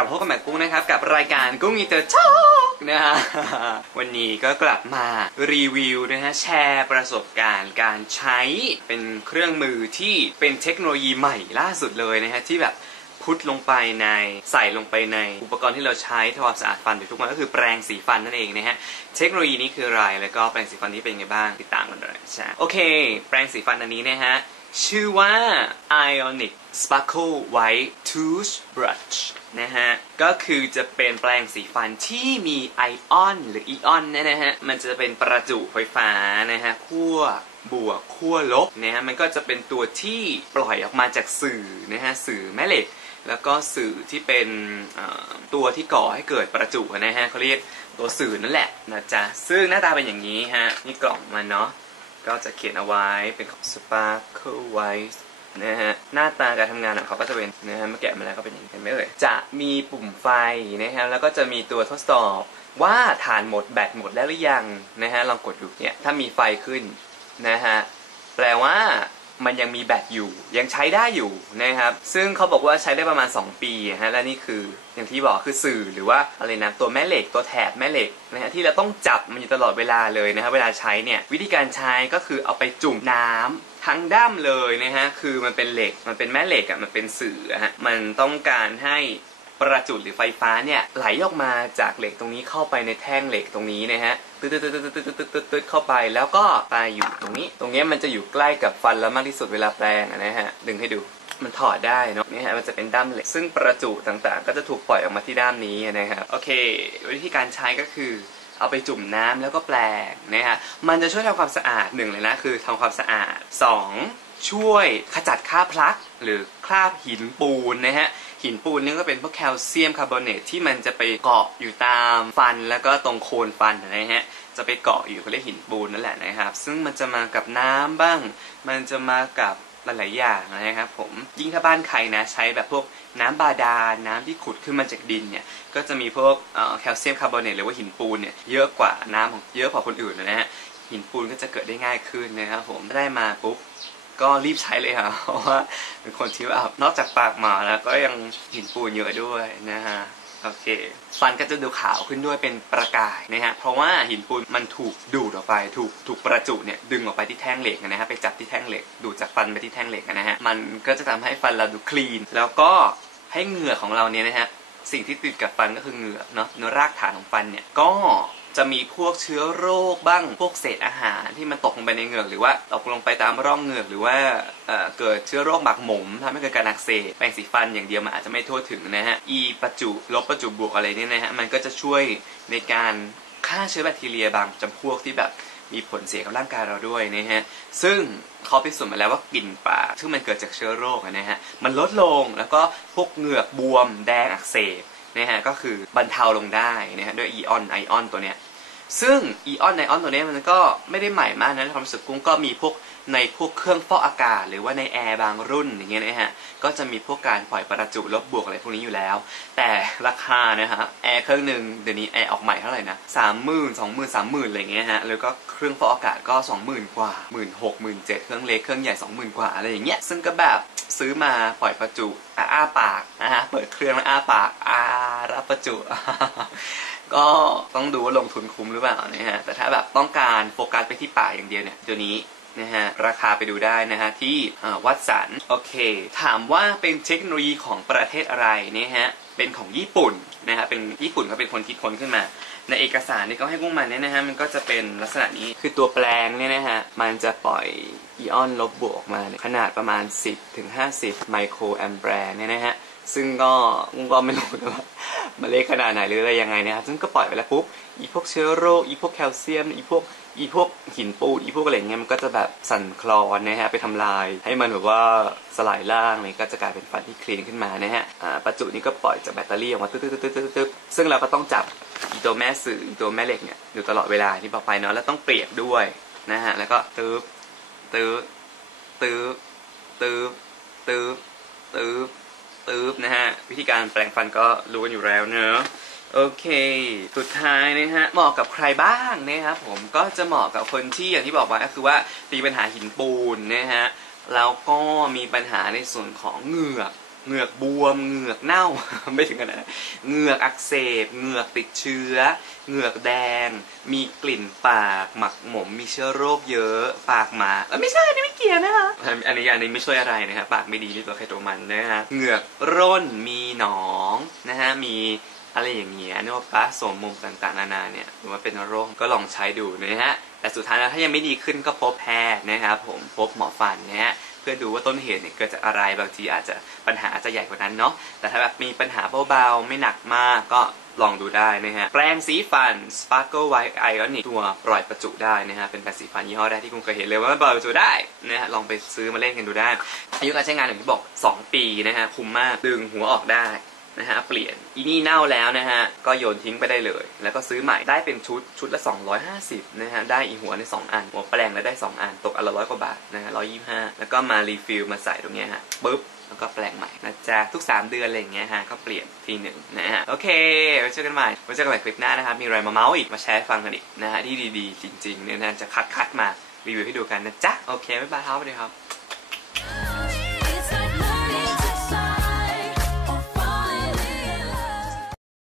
ลับพบกับแม่กุ้งนะครับ กับรายการกุ้งอีเตอร์ช็อกนะฮะวันนี้ก็กลับมารีวิวนะฮะแชร์ประสบการณ์การใช้เป็นเครื่องมือที่เป็นเทคโนโลยีใหม่ล่าสุดเลยนะฮะที่แบบพุทลงไปในใส่ลงไปในอุปกรณ์ที่เราใช้ทำความสะอาดฟันอยู่ทุกวันก็คือแปรงสีฟันนั่นเองนะฮะเทคโนโลยีนี้คืออะไรแล้วก็แปรงสีฟันนี้เป็นยังไงบ้างติดตามกันเลยใช่โอเค แปรงสีฟันอันนี้นะฮะ ชื่อว่า Ionic Sparkle White Toothbrush นะฮะ ก็คือจะเป็นแปรงสีฟันที่มีไอออนหรืออีออนเนี่ยนะฮะ มันจะเป็นประจุไฟฟ้านะฮะขั้วบวกขั้วลบนะฮะ มันก็จะเป็นตัวที่ปล่อยออกมาจากสื่อนะฮะ สื่อแม่เหล็ก แล้วก็สื่อที่เป็นตัวที่ก่อให้เกิดประจุนะฮะเขาเรียกตัวสื่อนั่นแหละนะจ๊ะ ซึ่งหน้าตาเป็นอย่างนี้ฮะ นี่กล่องมันเนาะ ก็จะเขียนเอาไว้เป็นของ Sparkle White นะฮะหน้าตาการทำงานของเขาก็จะเป็นนะฮะเมื่อแกะมาแล้วก็เป็นอย่างนี้เห็นไหมเอ่ยจะมีปุ่มไฟนะฮะแล้วก็จะมีตัวทดสอบว่าฐานหมดแบตหมดแล้วหรือยังนะฮะลองกดดูเนี่ยถ้ามีไฟขึ้นนะฮะแปลว่า มันยังมีแบตอยู่ ยังใช้ได้อยู่นะครับซึ่งเขาบอกว่าใช้ได้ประมาณ 2 ปีฮะและนี่คืออย่างที่บอกคือสื่อหรือว่าอะไรนะตัวแม่เหล็กตัวแถบแม่เหล็กนะฮะที่เราต้องจับมันอยู่ตลอดเวลาเลยนะฮะเวลาใช้เนี่ยวิธีการใช้ก็คือเอาไปจุ่มน้ำทั้งด้ามเลยนะฮะคือมันเป็นเหล็กมันเป็นแม่เหล็กอะมันเป็นสื่อฮะมันต้องการให้ ประจุหรือไฟฟ้าเนี่ยไหลออกมาจากเหล็กตรงนี้เข้าไปในแท่งเหล็กตรงนี้นะฮะตึ๊ดตึ๊ดตึ๊ดตึ๊ดตึ๊ดตึ๊ดตึ๊ดเข้าไปแล้วก็ไปอยู่ตรงนี้ ตรงนี้มันจะอยู่ใกล้กับฟันแล้วมากที่สุดเวลาแปลงนะฮะดึงให้ดูมันถอดได้เนาะนี่ฮะมันจะเป็นด้ามเหล็ก ซึ่งประจุต่างๆ ก็จะถูกปล่อยออกมาที่ด้ามนี้นะครับโอเค วิธีการใช้ก็คือเอาไปจุ่มน้ำแล้วก็แปลงนะฮะมันจะช่วยทำความสะอาดหนึ่งเลยนะคือทำความสะอาด 2 ช่วยขจัดคราบพลัก หรือคราบหินปูนนะฮะหินปูนนี่ก็เป็นพวกแคลเซียมคาร์บอเนตที่มันจะไปเกาะอยู่ตามฟันแล้วก็ตรงโคนฟันนะฮะจะไปเกาะอยู่เขาเรียกหินปูนนั่นแหละนะครับ ซึ่งมันจะมากับน้ำบ้าง มันจะมากับหลายๆอย่างนะครับผมยิ่งถ้าบ้านใครนะใช้แบบพวกน้ำบาดาลน้ำที่ขุดขึ้นมาจากดินเนี่ยก็จะมีพวกแคลเซียมคาร์บอเนตหรือว่าหินปูนเนี่ยเยอะกว่าน้ำของเยอะกว่าคนอื่นนะฮะหินปูนก็จะเกิดได้ง่ายขึ้นนะครับผมได้มาปุ๊บ ก็รีบใช้เลยครับเพราะว่าเป็นคนที่ว่านอกจากปากหมาแล้วก็ยังหินปูนเยอะด้วยนะฮะโอเคฟันก็จะดูขาวขึ้นด้วยเป็นประกายนะฮะเพราะว่าหินปูนมันถูกดูดออกไป ถูกถูกประจุเนี่ยดึงออกไปที่แท่งเหล็กนะฮะไปจับที่แท่งเหล็ก ดูดจากฟันไปที่แท่งเหล็กนะฮะมันก็จะทำให้ฟันเราดูคลีน แล้วก็ให้เหงื่อของเราเนี่ยนะฮะสิ่งที่ติดกับฟันก็คือเหงื่อเนาะเนื้อรากฐานของฟันเนี่ยก็ จะมีพวกเชื้อโรคบ้างพวกเศษอาหารที่มันตกลงไปในเหงือกหรือว่าตกลงไปตามร่องเหงือกหรือว่าเเกิดเชื้อโรคหมักหมมทำให้เกิดการอักเสบแปรงสีฟันอย่างเดียวมันอาจจะไม่ทั่วถึงนะฮะอีประจุลบประจุบวกอะไรเนี่ยนะฮะมันก็จะช่วยในการฆ่าเชื้อแบคทีเรียบางจำพวกที่แบบมีผลเสียกับร่างกายเราด้วยนะฮะ ซึ่งเขาพิสูจน์มาแล้วว่ากลิ่นปากซึ่งมันเกิดจากเชื้อโรคนะฮะ มันลดลงแล้วก็พวกเหงือกบวมแดงอักเสบ นะฮะก็คือบรรเทาลงได้นะฮะด้วยอีออนไอออนตัวเนี้ยซึ่งอีออนไอออนตัวนี้มันก็ไม่ได้ใหม่มากนะความรู้สึกกุ้งก็มีพวกในพวกเครื่องฟอกอากาศ หรือว่าในแอร์บางรุ่นอย่างเงี้ยนะฮะก็จะมีพวกการปล่อยประจุลบบวกอะไรพวกนี้อยู่แล้ว แต่ราคานะฮะแอร์เครื่องหนึ่งเดี๋ยวนี้แอร์ออกใหม่เท่าไหร่นะสามหมื่นสองหมื่นสามหมื่นอะไรเงี้ยฮะแล้วก็เครื่องฟอกอากาศก็สองหมื่นกว่าหมื่นหกหมื่นเจ็ดเครื่องเล็กเครื่องใหญ่สองหมื่นกว่าอะไรอย่างเงี้ยซึ่งก็แบบ ซื้อมาปล่อยประจุอ้าปากนะฮะเปิดเครื่องแล้วอ้าปากอารับประจุ ก็ต้องดูว่าลงทุนคุ้มหรือเปล่านะฮะแต่ถ้าแบบต้องการโฟกัสไปที่ป่ากอย่างเดียวเนี่ยตัวนี้นะฮะราคาไปดูได้นะฮะที่วัดสันโอเค ถามว่าเป็นเทคโนโลยีของประเทศอะไรเนี่ยฮะเป็นของญี่ปุ่นนะฮะเป็นญี่ปุ่นเขาเป็นคนคิดค้นขึ้นมา ในเอกสารที่เขาให้พวกมันเนี่ยนะฮะมันก็จะเป็นลักษณะนี้คือตัวแปลงเนี่ยนะฮะมันจะปล่อยอิออนลบบวกออกมาขนาดประมาณ 10ถึง50 ไมโครแอมแปร์เนี่ยนะฮะซึ่งก็กุ้งก็ไม่รู้นะว่ามันเล็กขนาดไหนหรืออะไรยังไงนะครับซึ่งก็ปล่อยไปแล้วปุ๊บอีพวกเชื้อโรคอีพวกแคลเซียมอีพวก อีพวกหินปูนอีพวกอะไรเงี้ยมันก็จะแบบสั่นคลอนนะฮะไปทำลาย ให้มันแบบว่าสลายร่างเนี่ยก็จะกลายเป็นฟันที่คลีนขึ้นมานะฮะประจุนี้ก็ปล่อยจากแบตเตอรี่ออกมาตึ๊ดตึ๊ดตึ๊ดตึ๊ดตึ๊ดซึ่งเราก็ต้องจับอีตัวแม่สื่ออีตัวแม่เหล็กเนี่ยอยู่ตลอดเวลาที่บอกไปเนาะแล้วต้องเปียกด้วยนะฮะแล้วก็ตึ๊บตึ๊บตึ๊บตึ๊บตึ๊บตึ๊บตึ๊บนะฮะวิธีการแปลงฟันก็รู้กันอยู่แล้วเนอะ โอเค สุดท้ายนะฮะ เหมาะกับใครบ้างนะครับผม ก็จะเหมาะกับคนที่อย่างที่บอกไว้ก็คือว่ามีปัญหาหินปูนนะฮะ แล้วก็มีปัญหาในส่วนของเหงือก เหงือกบวม เหงือกเน่า ไม่ถึงขนาดนั้นเหงือกอักเสบ เหงือกติดเชื้อ เหงือกแดง มีกลิ่นปาก หมักหมม มีเชื้อโรคเยอะ ปากหมาเออไม่ใช่อันนี้ไม่เกี่ยวนะคะอันนี้อันนี้ไม่ช่วยอะไรนะครับปากไม่ดีนี่ตัวใครตัวมันนะฮะ เหงือกร่น มีหนองนะฮะ มี อะไรอย่างเงี้ยนึกว่าปะสมมุมต่างๆนานาเนี่ยหรือว่าเป็นโรคก็ลองใช้ดูนะฮะแต่สุดท้ายแล้วถ้ายังไม่ดีขึ้นก็พบแพทย์นะครับผมพบหมอฟันนะฮะเพื่อดูว่าต้นเหตุเนี่ยเกิดจากอะไรบางทีอาจจะปัญหาอาจจะใหญ่กว่านั้นเนาะแต่ถ้าแบบมีปัญหาเบาๆไม่หนักมากก็ลองดูได้นะฮะแปรงสีฟัน Sparkle White Ionic ตัวปล่อยประจุได้นะฮะเป็นแปรงสีฟันยี่ห้อแรกที่คุณเคยเห็นเลยว่ามันปล่อยประจุได้นะฮะลองไปซื้อมาเล่นกันดูได้อายุการใช้งานอย่างที่บอก 2 ปีนะฮะคุ้มมากดึงหัวออกได้ นะฮะเปลี่ยนอีนี่เน่าแล้วนะฮะก็โยนทิ้งไปได้เลย แล้วก็ซื้อใหม่ได้เป็นชุดชุดละ 250นะฮะได้อีหัวใน 2 อัน หัวแปลงแล้วได้ 2 อัน ตกอันละร้อยกว่าบาทนะฮะร้อยยี่ห้าแล้วก็มารีฟิลมาใส่ตรงเนี้ยฮะปึ๊บแล้วก็แปลงใหม่นะจ๊ะทุก 3 เดือนอะไรอย่างเงี้ยฮะก็เปลี่ยนทีหนึ่งนะฮะโอเคไว้เจอกันใหม่ไว้เจอกันใหม่คลิปหน้านะครับมีอะไรมาเมาส์อีกมาแชร์ให้ฟังกันอีกนะฮะที่ดีๆ จริงๆเนี่ยนะจะคัดคัดมารีวิวให้ดูกันนะจ๊ะโอเคบ๊ายบายครับสวัสดีครับ